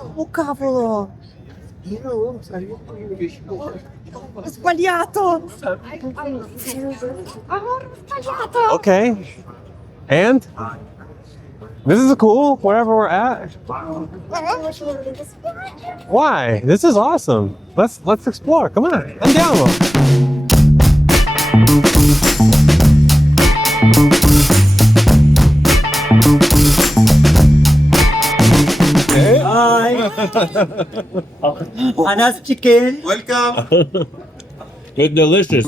Oh cavolo! Ho sbagliato! Ho sbagliato! Okay. And? This is cool, wherever we're at. Why? This is awesome. Let's explore. Come on. Andiamo. Hi. Anas chicken. Welcome. It's delicious.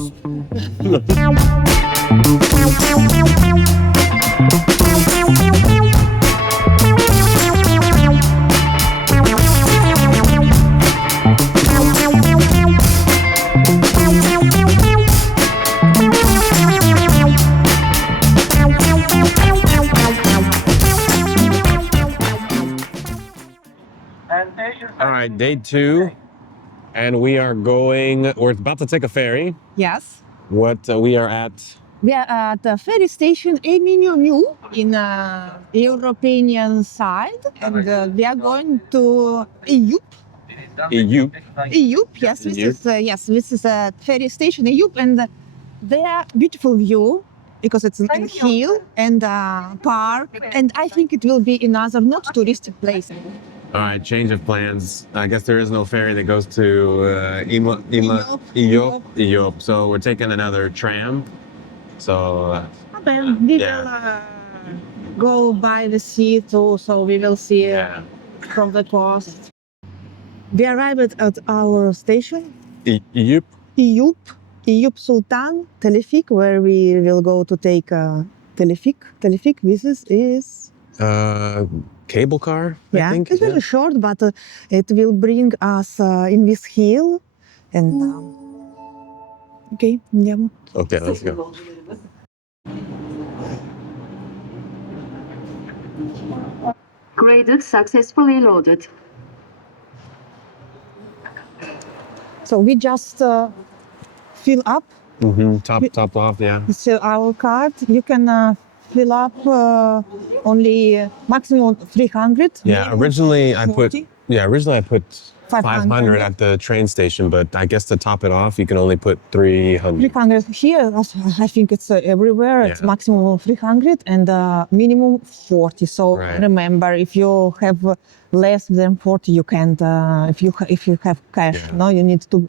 All right, day 2, and we're about to take a ferry. Yes. We are at? We are at the ferry station Eminönü in European side, and we are going to Eyüp. Eyüp. Eyüp, yes, this is a ferry station Eyüp, and there beautiful view because it's a hill and park, and I think it will be another not touristic place. All right, change of plans. I guess there is no ferry that goes to Eyüp. So we're taking another tram. So We will go by the sea too, so we will see from the coast. We arrived at our station, Eyüp. Eyüp Sultan Telefik, where we will go to take Telefik. Telefik, this is Cable car, I think. It's very short, but it will bring us in this hill. And okay, andiamo. Okay, let's go. Graded successfully loaded. So we just fill up. Top off, yeah. It's our card. You can fill up only maximum 300. Yeah, originally I put 500 at the train station, but I guess to top it off, you can only put 300. 300 here. I think it's everywhere. It's maximum 300 and minimum 40. So remember, if you have less than 40, you can't. If you have cash, you need to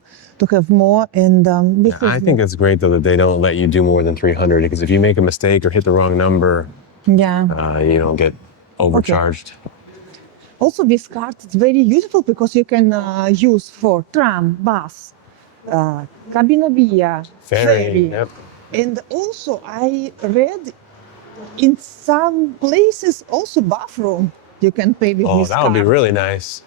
have more. And I think it's great though that they don't let you do more than 300, because if you make a mistake or hit the wrong number, you don't get overcharged. Okay. Also, this card is very useful because you can use for tram, bus, cabinovia, ferry. Yep. And also, I read in some places also bathroom you can pay with this card. Oh, that would be really nice.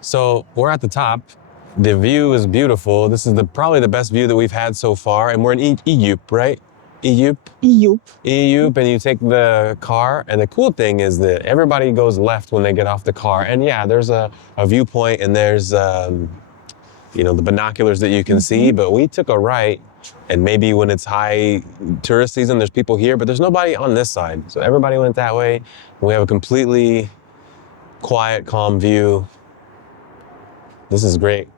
So we're at the top. The view is beautiful. This is probably the best view that we've had so far. And we're in Eyüp, right? Eyüp, and you take the car. And the cool thing is that everybody goes left when they get off the car. And there's a viewpoint, and there's the binoculars that you can see. But we took a right, and maybe when it's high tourist season, there's people here, but there's nobody on this side. So everybody went that way. We have a completely quiet, calm view. This is great.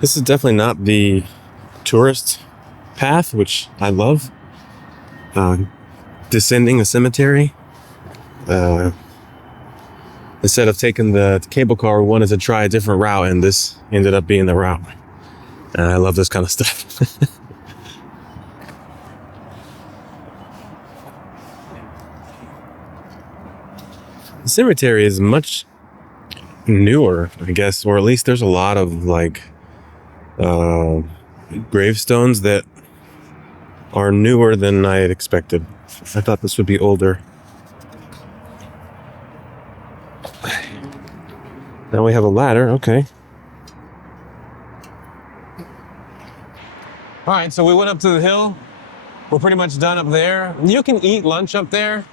This is definitely not the tourist path, which I love. Descending a cemetery. Instead of taking the cable car, we wanted to try a different route, and this ended up being the route. And I love this kind of stuff. cemetery is much newer, I guess, or at least there's a lot of like gravestones that are newer than I had expected. I thought this would be older. Now we have a ladder, okay. All right, so we went up to the hill. We're pretty much done up there. You can eat lunch up there,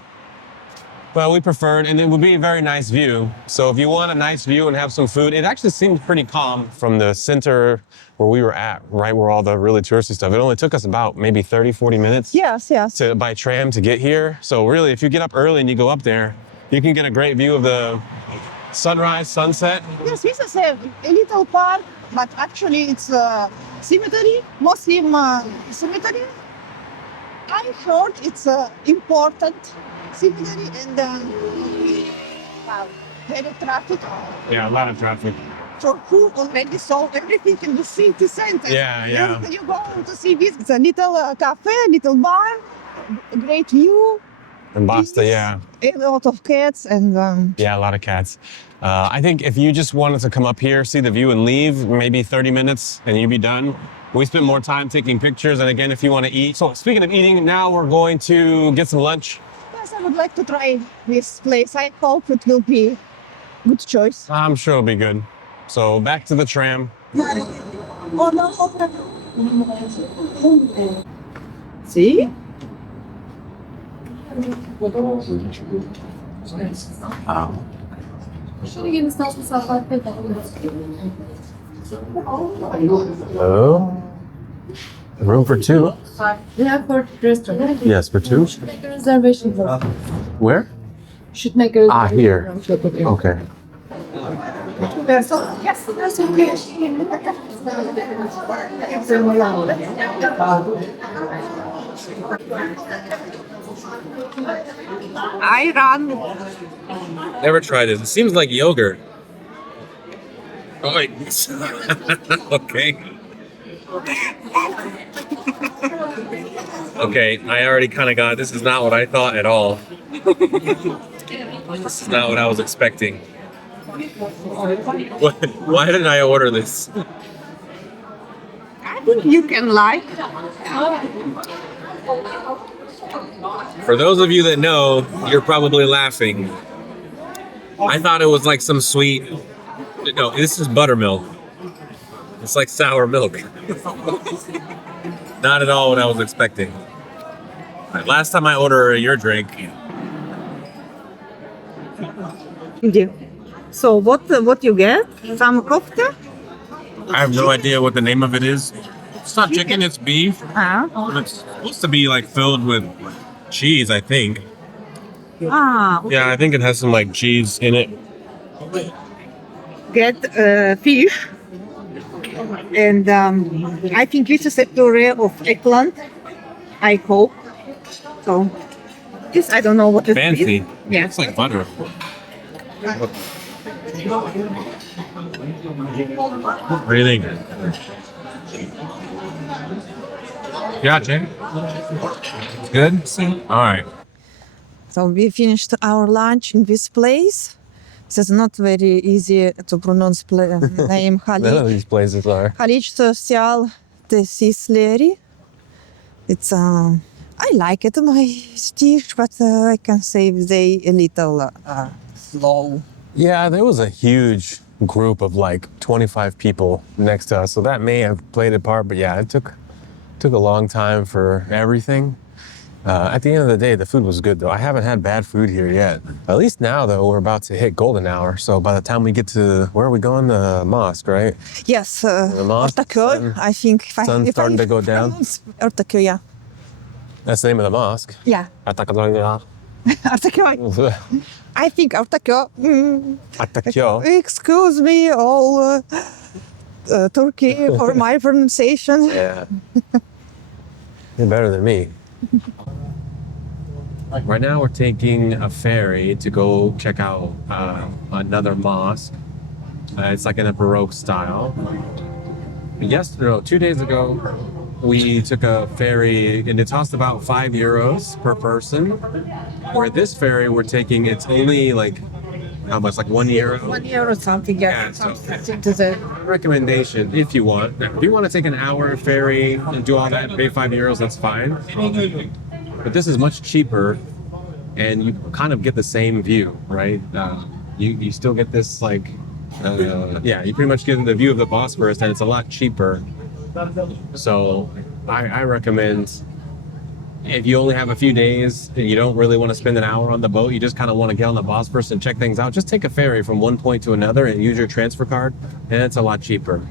but we preferred, and it would be a very nice view. So if you want a nice view and have some food, it actually seemed pretty calm from the center where we were at, right where all the really touristy stuff. It only took us about maybe 30, 40 minutes. Yes. By tram to get here. So really, if you get up early and you go up there, you can get a great view of the sunrise, sunset. Yes, this is a little park, but actually it's a cemetery, Muslim cemetery. I heard it's important cemetery and very traffic. Yeah, a lot of traffic. So who already saw everything in the city center? Yeah. You go to see this. It's a little cafe, little bar, great view. And Basta, yeah. A lot of cats and... Yeah, a lot of cats. I think if you just wanted to come up here, see the view and leave, maybe 30 minutes and you'd be done. We spent more time taking pictures, and again, if you want to eat. So speaking of eating, now we're going to get some lunch. Yes, I would like to try this place. I hope it will be good choice. I'm sure it'll be good. So back to the tram. See? Hello? Room for two? Yeah, for restaurant. Yes, for two. Make a reservation. Where? Should make a reservation. Here. Okay. Yes, that's okay. I run. Never tried it. It seems like yogurt. Oh, wait. Okay. Okay, I already kind of got, this is not what I thought at all. This is not what I was expecting. Why did I order this? I think you can like. For those of you that know, you're probably laughing. I thought it was like some sweet, no, this is buttermilk. It's like sour milk. Not at all what I was expecting. Last time I ordered your drink. So what you get? Some kofta? I have no idea what the name of it is. It's not chicken, it's beef. Ah. But it's supposed to be like filled with cheese, I think. Ah. Yeah, I think it has some like cheese in it. Get fish. And I think this is a puree of eggplant. I hope. So this I don't know what it is. Fancy. Yeah. It's like butter. What do you think? Gotcha. It's good? All right. So we finished our lunch in this place. This is not very easy to pronounce name. None of these places are. Social Tesisleri. It's I like it, my dish, but I can say they a little slow. Yeah, there was a huge group of like 25 people next to us, so that may have played a part. But yeah, it took a long time for everything. At the end of the day, the food was good though. I haven't had bad food here yet. At least now though, we're about to hit golden hour. So by the time we get to, where are we going? The mosque, right? Yes, The mosque. Ortaköy, I think. Sun's starting to go down. Ortaköy, yeah. That's the name of the mosque. Yeah. Ortaköy. Ortaköy. I think Ortaköy. Ortaköy. Excuse me, all Turkey for my pronunciation. Yeah. You're better than me. Right now we're taking a ferry to go check out another mosque. It's like in a Baroque style. Yesterday, no, 2 days ago, we took a ferry and it cost about €5 per person. Where this ferry we're taking, it's only like how much, like €1? 1 year or something. Yeah, so To the recommendation if you want. If you want to take an hour ferry and do all that, pay €5, that's fine. But this is much cheaper, and you kind of get the same view, right? You still get this like, yeah, you pretty much get the view of the Bosphorus, and it's a lot cheaper. So I recommend, if you only have a few days and you don't really want to spend an hour on the boat, you just kind of want to get on the Bosphorus and check things out, just take a ferry from one point to another and use your transfer card, and it's a lot cheaper.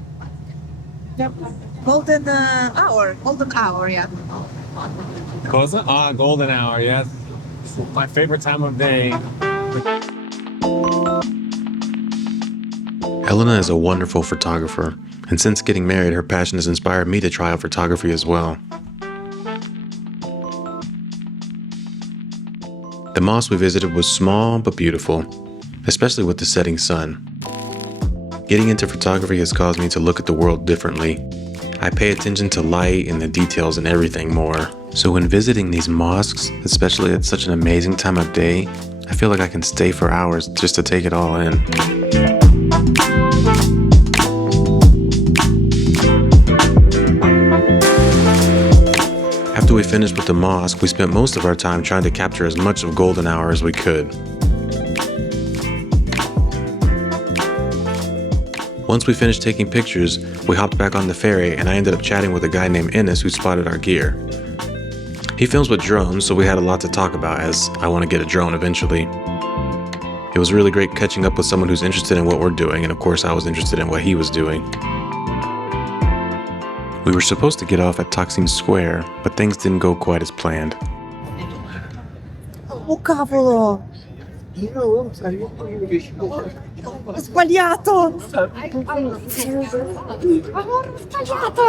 Yep. Golden hour, yeah. Cosa? Ah, golden hour, yes. My favorite time of day. Helena is a wonderful photographer, and since getting married, her passion has inspired me to try out photography as well. The mosque we visited was small but beautiful, especially with the setting sun. Getting into photography has caused me to look at the world differently. I pay attention to light and the details and everything more. So when visiting these mosques, especially at such an amazing time of day, I feel like I can stay for hours just to take it all in. After we finished with the mosque, we spent most of our time trying to capture as much of golden hour as we could. Once we finished taking pictures, we hopped back on the ferry and I ended up chatting with a guy named Ennis who spotted our gear. He films with drones, so we had a lot to talk about, as I want to get a drone eventually. It was really great catching up with someone who's interested in what we're doing, and of course I was interested in what he was doing. We were supposed to get off at Taksim Square, but things didn't go quite as planned. Oh cavolo! Ho sbagliato!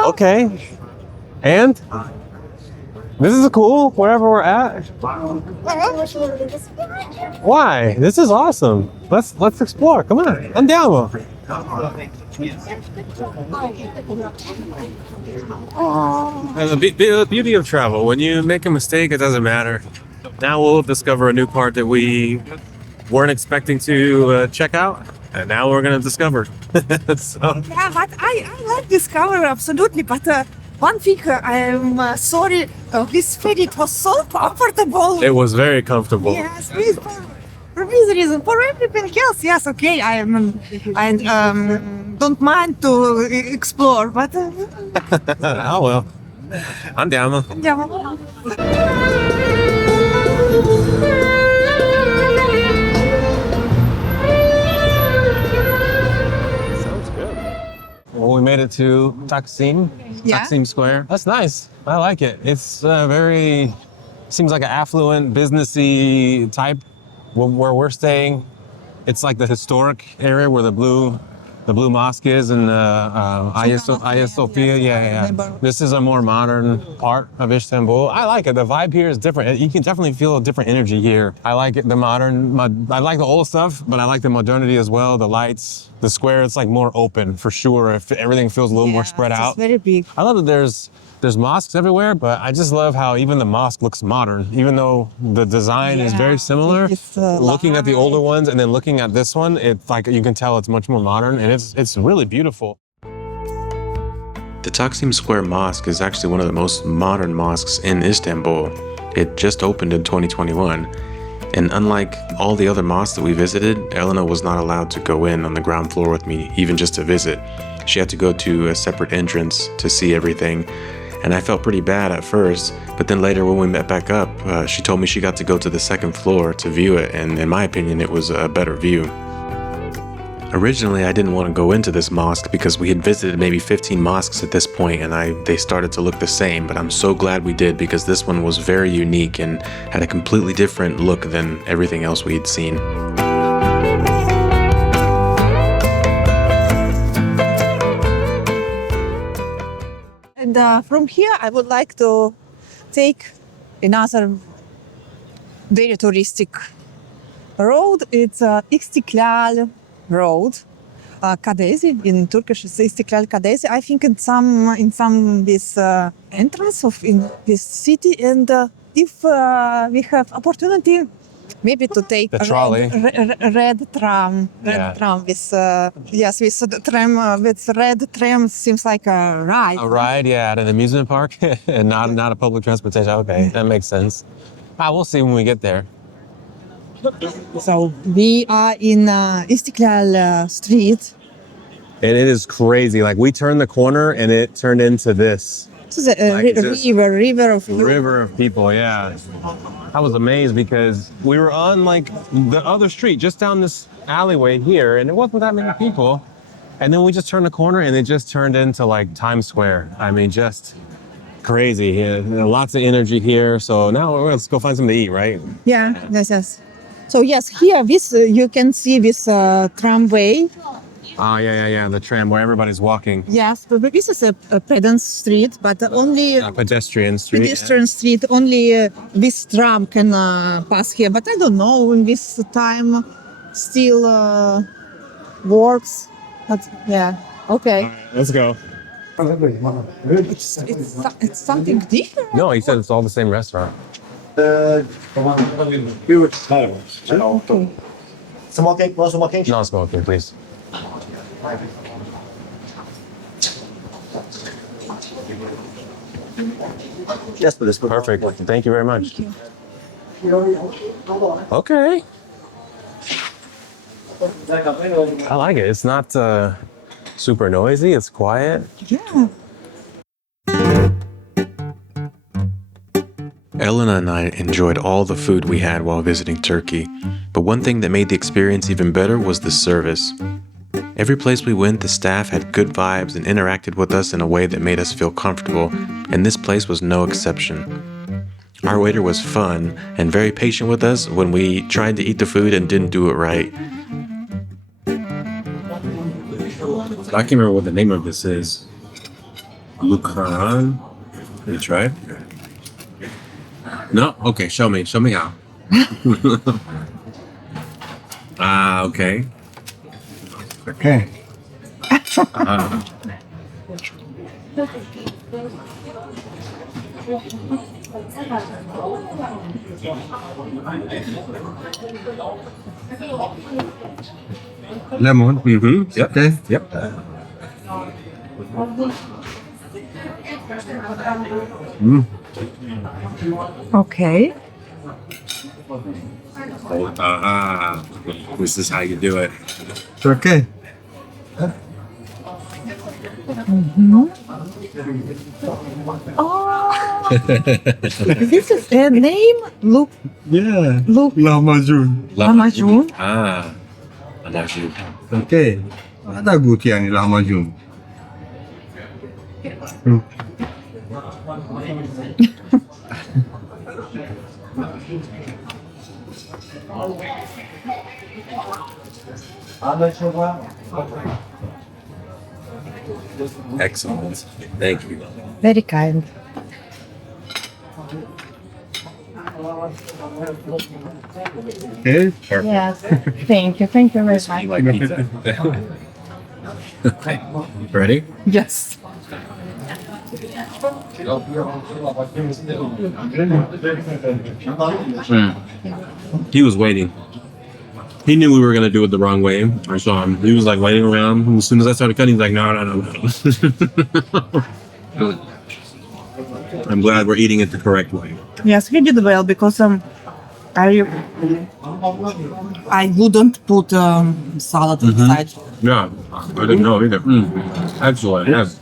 Okay. And? This is cool, wherever we're at. Why? This is awesome. Let's explore. Come on. Andiamo. And the beauty of travel, when you make a mistake, it doesn't matter. Now we'll discover a new part that we weren't expecting to check out, and now we're going to discover. So. Yeah, but I like discovery, absolutely. But one thing, I'm sorry, this ferry, it was so comfortable. It was very comfortable. Yes, for this reason. For everything else, yes, okay, I don't mind to explore, but... Oh well. Andiamo. Andiamo. Well, we made it to Taksim Square. That's nice. I like it. It's seems like an affluent, businessy type where we're staying. It's like the historic area where the blue mosque is, and Hagia Sophia. Yeah. This is a more modern part of Istanbul. I like it. The vibe here is different. You can definitely feel a different energy here. I like it. I like the old stuff, but I like the modernity as well. The lights, the square. It's like more open for sure. If everything feels a little more spread out. It's very big. I love that there's mosques everywhere, but I just love how even the mosque looks modern, even though the design is very similar. Looking at the older ones and then looking at this one, it's like you can tell it's much more modern, and it's really beautiful. The Taksim Square Mosque is actually one of the most modern mosques in Istanbul. It just opened in 2021, and unlike all the other mosques that we visited, Elena was not allowed to go in on the ground floor with me, even just to visit. She had to go to a separate entrance to see everything. And I felt pretty bad at first, but then later when we met back up, she told me she got to go to the second floor to view it, and in my opinion, it was a better view. Originally, I didn't want to go into this mosque because we had visited maybe 15 mosques at this point, and they started to look the same, but I'm so glad we did because this one was very unique and had a completely different look than everything else we had seen. And from here, I would like to take another very touristic road. It's Istiklal Road, Kadezi. In Turkish, it's Istiklal Kadezi. I think in some this entrance in this city. And if we have opportunity, Maybe to take The trolley. red tram, Yeah. tram with yes, with the tram with red tram seems like a ride. A ride, yeah, at an amusement park, and not a public transportation. Okay, that makes sense. We'll see when we get there. So we are in Istiklal Street. And it is crazy. Like we turned the corner and it turned into this. This is a Like, it's just- river of River of people, yeah. I was amazed because we were on like the other street, just down this alleyway here, and there wasn't that many people. And then we just turned the corner and it just turned into like Times Square. I mean, just crazy. Yeah, lots of energy here. So now let's go find something to eat, right? Yeah, yes. So yes, here this you can see this tramway. Oh, yeah. The tram where everybody's walking. Yes, but this is a pedestal street, but only A pedestrian street. pedestrian street. Only this tram can pass here. But I don't know in this time still works. But yeah, okay. Let's go. It's something different. No, he said it's all the same restaurant. Smoking, no smoking. No smoking, please. Yes, please. Perfect. Thank you very much. Okay. I like it. It's not super noisy. It's quiet. Yeah. Elena and I enjoyed all the food we had while visiting Turkey, but one thing that made the experience even better was the service. Every place we went, the staff had good vibes and interacted with us in a way that made us feel comfortable, and this place was no exception. Our waiter was fun and very patient with us when we tried to eat the food and didn't do it right. I can't remember what the name of this is. Lukaran. Can you try it? No? Okay, show me. Show me how. Okay. Okay. Lemon. Mm-hmm. Yep. Okay. Yep. Okay. This is how you do it. It's okay. Oh, this is a name. Look, Yeah. look. Lahmacun. Lahmacun. Lahmacun. Okay. Ada good yani lahmacun. Excellent. Thank you. Very kind. Okay. Yes. Thank you. Thank you very much. You like pizza? Ready? Yes. He was waiting. He knew we were gonna do it the wrong way. I saw him. He was like waiting around. And as soon as I started cutting, he's like, no. I'm glad we're eating it the correct way. Yes, he did well because I wouldn't put salad inside. Yeah, I didn't know either. Excellent. Yes.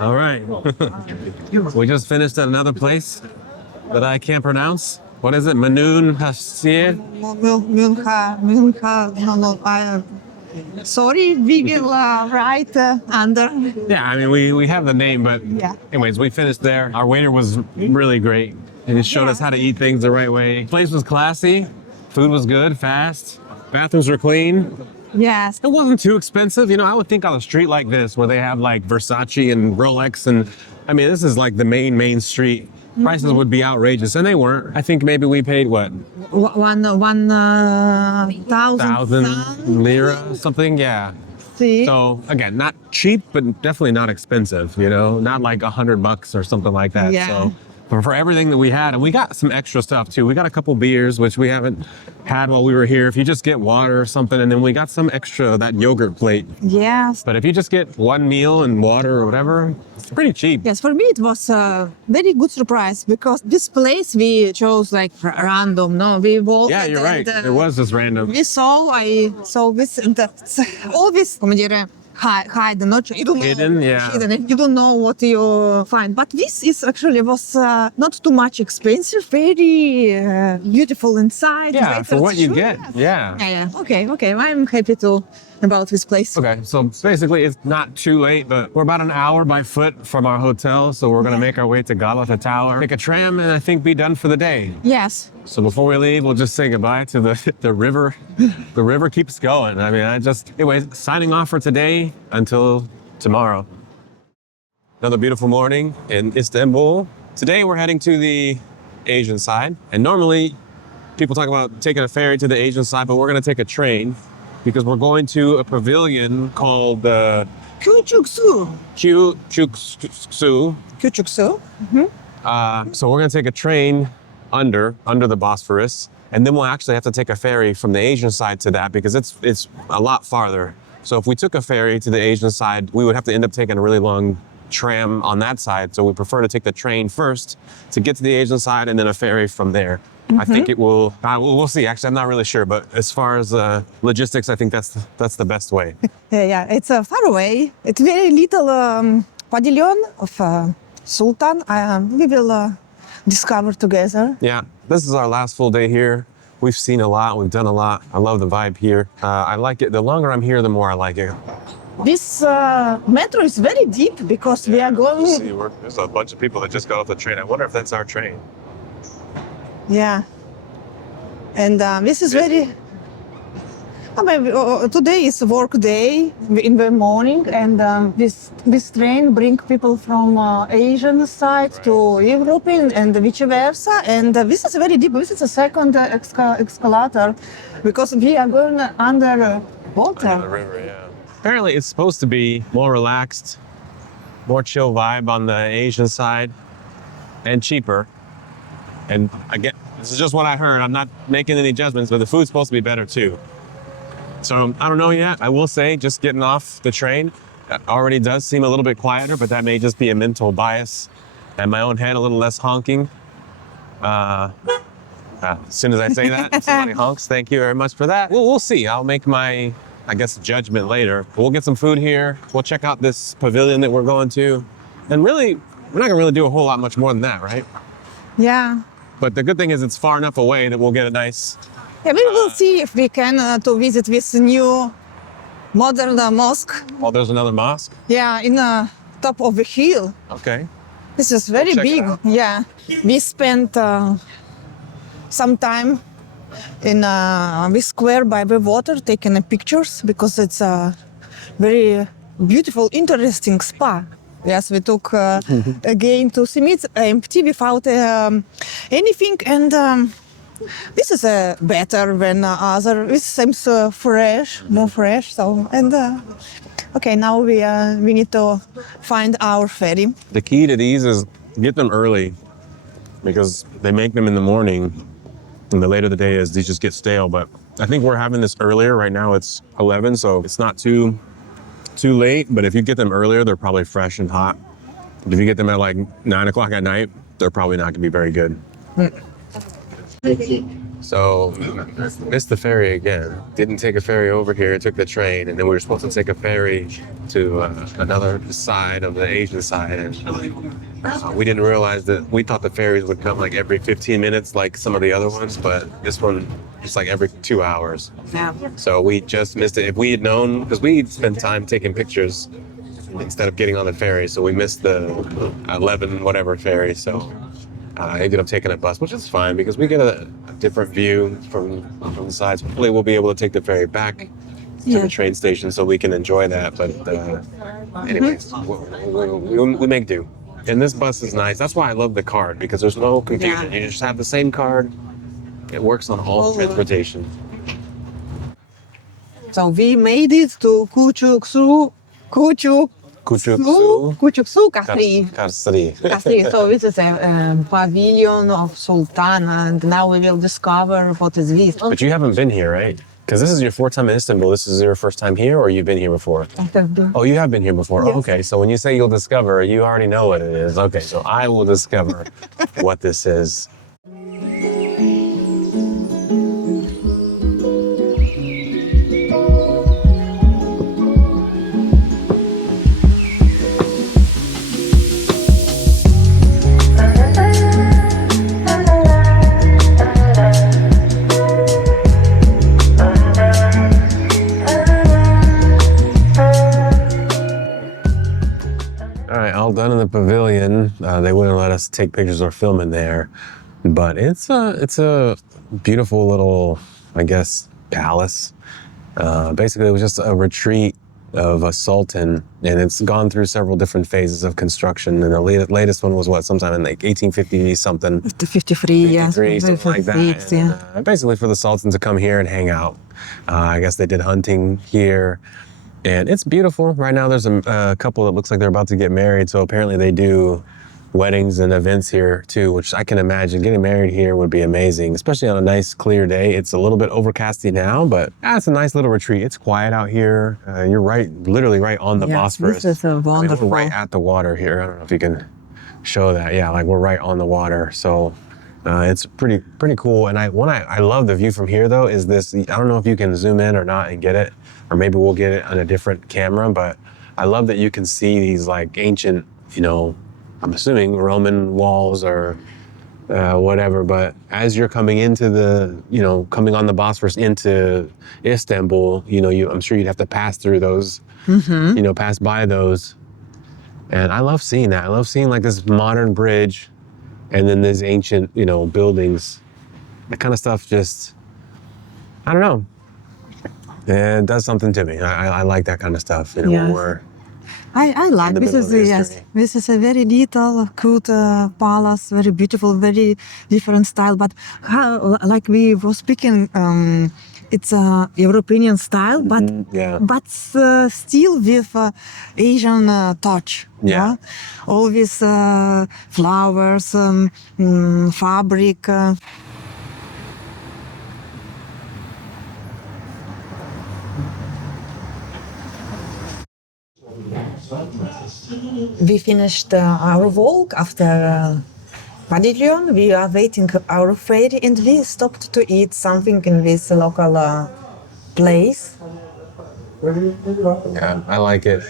All right. We just finished at another place that I can't pronounce. What is it? Manoon Hasir? Sorry, we will write under. Yeah, I mean, we have the name, but Yeah. anyways, we finished there. Our waiter was really great. And he showed us how to eat things the right way. The place was classy. Food was good, fast. Bathrooms were clean. Yes. It wasn't too expensive. You know, I would think on a street like this where they have like Versace and Rolex and I mean, this is like the main street. Prices would be outrageous, and they weren't. I think maybe we paid what? 1,000 lira, something. Yeah. See? So again, not cheap, but definitely not expensive. You know, not like $100 or something like that. Yeah. So for everything that we had. And we got some extra stuff too. We got a couple beers, which we haven't had while we were here. If you just get water or something, and then we got some extra, that yogurt plate. Yes. But if you just get one meal and water or whatever, it's pretty cheap. Yes, for me it was a very good surprise because this place we chose like random. No, we walked. Yeah, you're right. It was just random. I saw this, and always, come dire, hidden, not you don't know, Hidden, yeah. hidden. You don't know what you find. But this is actually was not too much expensive, very beautiful inside. Yeah, very for what you traditional. get. Yeah. Yeah. Okay. I'm happy to about this place. Okay, so basically it's not too late, but we're about an hour by foot from our hotel, so we're gonna make our way to Galata Tower, take a tram, and I think be done for the day. Yes. So before we leave, we'll just say goodbye to the river. The river keeps going. I mean, anyways, signing off for today until tomorrow. Another beautiful morning in Istanbul. Today we're heading to the Asian side, and normally people talk about taking a ferry to the Asian side, but we're gonna take a train because we're going to a pavilion called Küçüksu. Küçüksu. Küçüksu. So we're gonna take a train under the Bosphorus, and then we'll actually have to take a ferry from the Asian side to that because it's a lot farther. So if we took a ferry to the Asian side, we would have to end up taking a really long tram on that side. So we prefer to take the train first to get to the Asian side, and then a ferry from there. I think it will. We'll see. Actually, I'm not really sure, but as far as logistics, I think that's the best way. Yeah, it's far away. It's very little pavilion of Sultan. We will discover together. Yeah, this is our last full day here. We've seen a lot. We've done a lot. I love the vibe here. I like it. The longer I'm here, the more I like it. This metro is very deep because we are going. See, there's a bunch of people that just got off the train. I wonder if that's our train. Yeah, and this is very. Today is work day in the morning, and this train bring people from Asian side to European and vice versa. And this is very deep. This is a second escalator because we are going under water. Under the river, yeah. Apparently, it's supposed to be more relaxed, more chill vibe on the Asian side, and cheaper. And again, this is just what I heard. I'm not making any judgments, but the food's supposed to be better too. So I don't know yet. I will say, just getting off the train already does seem a little bit quieter, but that may just be a mental bias and my own head a little less honking. As soon as I say that, somebody honks. Thank you very much for that. We'll see. I'll make my, I guess, judgment later. We'll get some food here. We'll check out this pavilion that we're going to. And really, we're not gonna really do a whole lot much more than that, right? Yeah. But the good thing is it's far enough away that we'll get a nice... Yeah, we will see if we can to visit this new modern mosque. Oh, there's another mosque? Yeah, in the top of the hill. Okay. This is very Check it big. out. Yeah, we spent some time in this square by the water taking pictures because it's a very beautiful, interesting spa. Yes, we took again to see it empty without anything, and this is better than other. This seems fresh, more fresh. So okay, now we need to find our ferry. The key to these is get them early because they make them in the morning, and the later the day is, these just get stale. But I think we're having this earlier. Right now it's 11, so it's not too late. But if you get them earlier, they're probably fresh and hot. But if you get them at like 9 o'clock at night, they're probably not gonna be very good. So, missed the ferry again. Didn't take a ferry over here, took the train, and then we were supposed to take a ferry to another side of the Asian side. And we didn't realize that we thought the ferries would come like every 15 minutes like some of the other ones, but this one is like every 2 hours. Yeah. So we just missed it. If we had known, because we spent time taking pictures instead of getting on the ferry, so we missed the 11 whatever ferry. So I ended up taking a bus, which is fine because we get a different view from the sides. Hopefully we'll be able to take the ferry back to the train station so we can enjoy that. But anyways, we make do. And this bus is nice. That's why I love the card, because there's no confusion. You just have the same card. It works on all transportation. So we made it to Küçüksu Küçüksu Kasri. Kasri. Kasri. So this is a pavilion of Sultan, and now we will discover what is this. But you haven't been here, right? Because this is your fourth time in Istanbul. This is your first time here, or you've been here before? Oh, you have been here before? Yes. Okay, so when you say you'll discover, you already know what it is. Okay, so I will discover what this is. All right, all done in the pavilion. They wouldn't let us take pictures or film in there, but it's a beautiful little, I guess, palace. Basically, it was just a retreat of a sultan, and it's gone through several different phases of construction. And the latest one was what, sometime in like 1850 something. 53, yes. 53, something like that. Yeah. And, basically, for the sultan to come here and hang out. I guess they did hunting here. And it's beautiful. Right now there's a couple that looks like they're about to get married. So apparently they do weddings and events here too, which I can imagine getting married here would be amazing, especially on a nice clear day. It's a little bit overcasty now, but it's a nice little retreat. It's quiet out here. You're literally right on the Bosphorus. This is wonderful. We're right at the water here. I don't know if you can show that. Yeah, like we're right on the water. So it's pretty cool. And what I love the view from here though is this. I don't know if you can zoom in or not and get it, or maybe we'll get it on a different camera, but I love that you can see these like ancient, I'm assuming Roman walls or whatever, but as you're coming into coming on the Bosphorus into Istanbul, I'm sure you'd have to pass through those, pass by those. And I love seeing that. I love seeing like this modern bridge and then these ancient, buildings. That kind of stuff just, I don't know. It does something to me. I like that kind of stuff. When we're I like this is this is a very little cute palace, very beautiful, very different style. But like we were speaking, it's a European style, but still with Asian touch. Yeah. All these flowers, fabric. We finished our walk after pavilion. We are waiting our ferry, and we stopped to eat something in this local place. Yeah, I like it.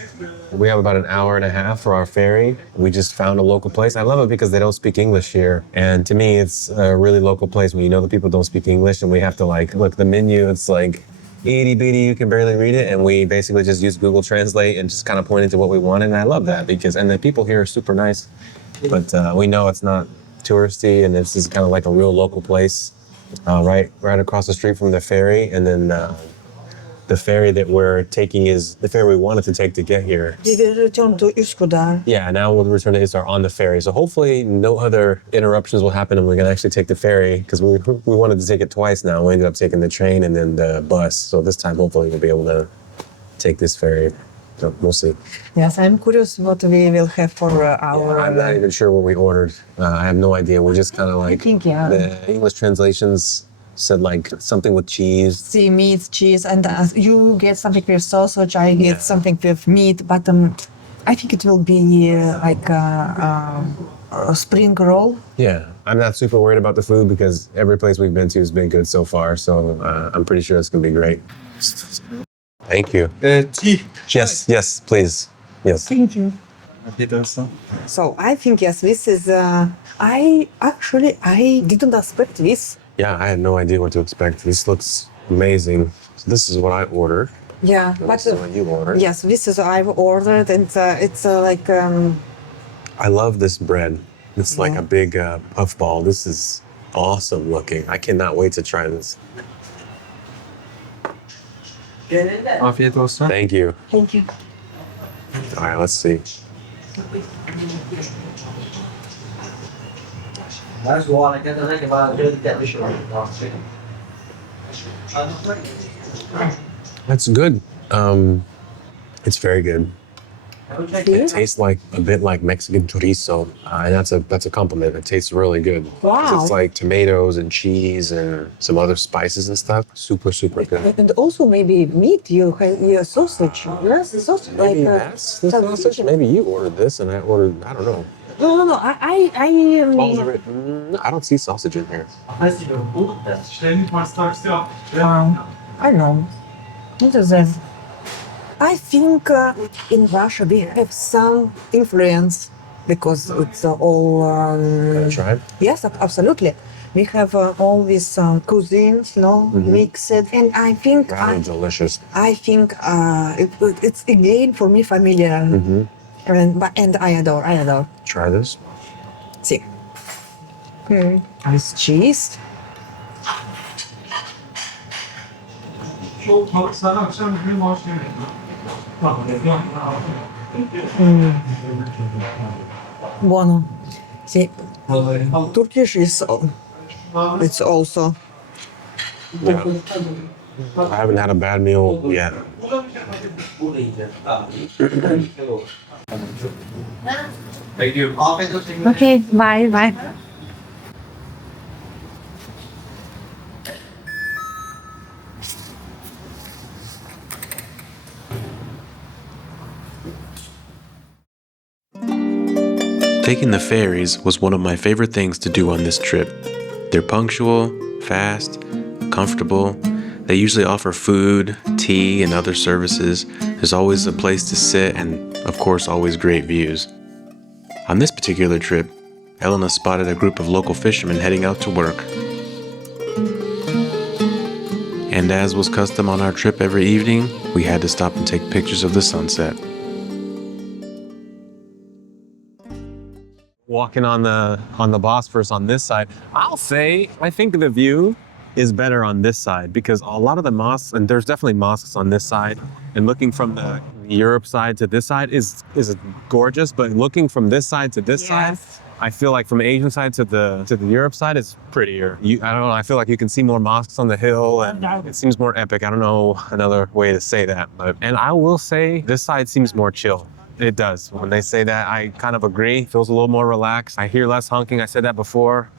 We have about an hour and a half for our ferry. We just found a local place. I love it because they don't speak English here. And to me, it's a really local place when the people don't speak English and we have to look the menu. It's like itty bitty, you can barely read it. And we basically just use Google Translate and just kind of pointed to what we wanted. And I love that and the people here are super nice. But we know it's not touristy and this is kind of like a real local place right across the street from the ferry. And then the ferry that we're taking is the ferry we wanted to take to get here. We will return to Üsküdar. Yeah, now we'll return to Üsküdar on the ferry. So hopefully no other interruptions will happen and we can actually take the ferry because we wanted to take it twice now. We ended up taking the train and then the bus. So this time hopefully we'll be able to take this ferry. So we'll see. Yes, I'm curious what we will have for our... I'm not even sure what we ordered. I have no idea. We're just kind of like... I think, the English translations said something with cheese. See, meat, cheese, and you get something with sausage, I get something with meat, but I think it will be like a spring roll. Yeah, I'm not super worried about the food because every place we've been to has been good so far, so I'm pretty sure it's going to be great. Thank you. Tea. Yes, please. Yes. Thank you. So I think, yes, this is, I didn't expect this. Yeah, I had no idea what to expect. This looks amazing. So this is what I ordered. Yeah, This is what you ordered. Yes, this is what I've ordered, and it's like... I love this bread. It's like a big puff ball. This is awesome looking. I cannot wait to try this. Afiyet olsun. Thank you. Thank you. All right, let's see. That's That's good. It's very good. It tastes like a bit like Mexican chorizo, and that's a compliment. It tastes really good. 'Cause Wow. it's like tomatoes and cheese and some other spices and stuff. Super, super good. And also maybe meat, you have your sausage. Yes, sausage. Maybe like, that's the sausage. Maybe you ordered this and I ordered, I don't know. No. I don't see sausage in here. I know. What is that? I think in Russia we have some influence because it's all. Try it? Yes, absolutely. We have all these cuisines, mixed, and I think Delicious. I think it's again for me familiar, and I adore. Try this. See, with cheese. Buono. See, Turkish is it's also. Yeah. I haven't had a bad meal yet. Thank you. Okay, bye. Taking the ferries was one of my favorite things to do on this trip. They're punctual, fast, comfortable. They usually offer food, tea, and other services. There's always a place to sit and, of course, always great views. On this particular trip, Elena spotted a group of local fishermen heading out to work. And as was custom on our trip every evening, we had to stop and take pictures of the sunset. Walking on the Bosphorus on this side, I'll say I think the view is better on this side because a lot of the mosques, and there's definitely mosques on this side, and looking from the Europe side to this side is gorgeous, but looking from this side to this side, I feel like from the Asian side to the Europe side is prettier. I don't know, I feel like you can see more mosques on the hill and it seems more epic. I don't know another way to say that, and I will say this side seems more chill. It does. When they say that, I kind of agree. Feels a little more relaxed. I hear less honking. I said that before.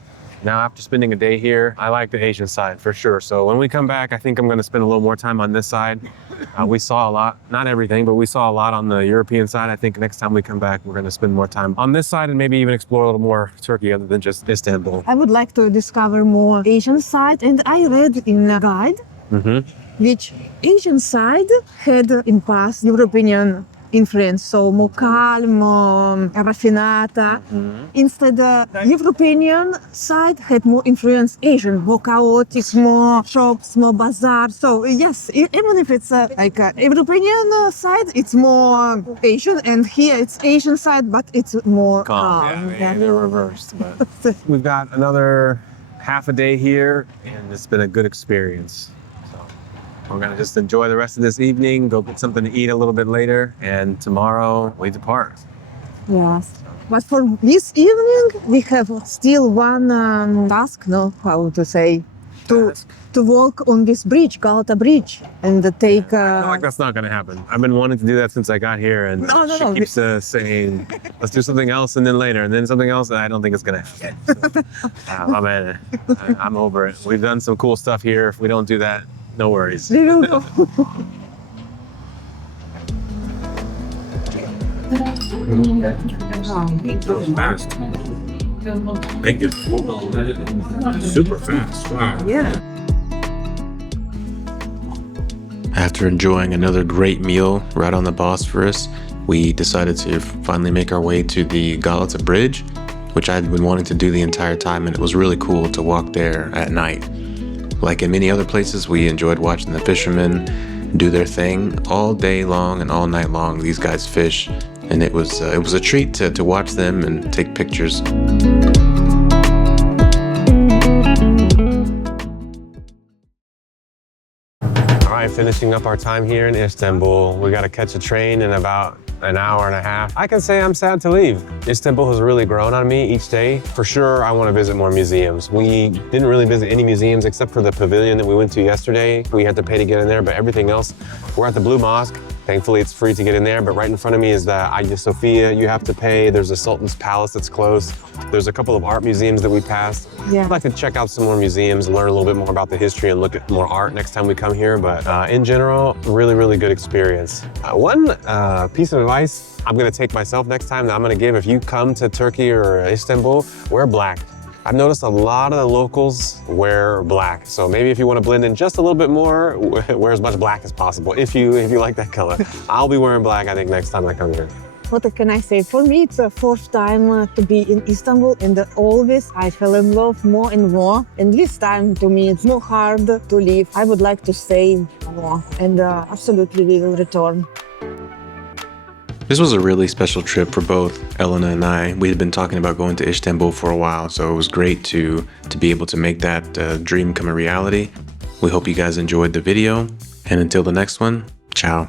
Now, after spending a day here, I like the Asian side for sure. So when we come back, I think I'm going to spend a little more time on this side. We saw a lot, not everything, but we saw a lot on the European side. I think next time we come back, we're going to spend more time on this side and maybe even explore a little more Turkey other than just Istanbul. I would like to discover more Asian side, and I read in a guide which Asian side had in past European influence, so more calm, more raffinata. Instead, European side had more influence Asian, more chaotic, more shops, more bazaar. So yes, even if it's like European side, it's more Asian, and here it's Asian side, but it's more calm. Yeah, they're reversed. But we've got another half a day here, and it's been a good experience. We're gonna just enjoy the rest of this evening, go get something to eat a little bit later, and tomorrow we depart. Yes. But for this evening, we have still one task, how to say, to walk on this bridge, Galata Bridge, and take... I feel like that's not gonna happen. I've been wanting to do that since I got here, and she keeps saying, let's do something else, and then later, and then something else, and I don't think it's gonna happen. So, I'm over it. We've done some cool stuff here. If we don't do that, no worries. Fast. Make it super fast. Wow. Yeah. After enjoying another great meal right on the Bosphorus, we decided to finally make our way to the Galata Bridge, which I'd been wanting to do the entire time, and it was really cool to walk there at night. Like in many other places, we enjoyed watching the fishermen do their thing all day long and all night long. These guys fish, and it was a treat to watch them and take pictures. All right, finishing up our time here in Istanbul. We got to catch a train in about an hour and a half. I can say I'm sad to leave. Istanbul has really grown on me each day. For sure, I want to visit more museums. We didn't really visit any museums except for the pavilion that we went to yesterday. We had to pay to get in there, but everything else, we're at the Blue Mosque. Thankfully, it's free to get in there, but right in front of me is the Hagia Sophia you have to pay. There's a Sultan's Palace that's close. There's a couple of art museums that we passed. Yeah. I'd like to check out some more museums, learn a little bit more about the history and look at more art next time we come here, but in general, really, really good experience. One piece of advice I'm gonna take myself next time that I'm gonna give, if you come to Turkey or Istanbul, wear black. I've noticed a lot of the locals wear black. So maybe if you want to blend in just a little bit more, wear as much black as possible if you like that color. I'll be wearing black, I think, next time I come here. What can I say? For me, it's the first time to be in Istanbul, and always I fell in love more and more. And this time, to me, it's more hard to leave. I would like to stay more, and absolutely we will return. This was a really special trip for both Elena and I. We had been talking about going to Istanbul for a while, so it was great to be able to make that dream come a reality. We hope you guys enjoyed the video, and until the next one, ciao.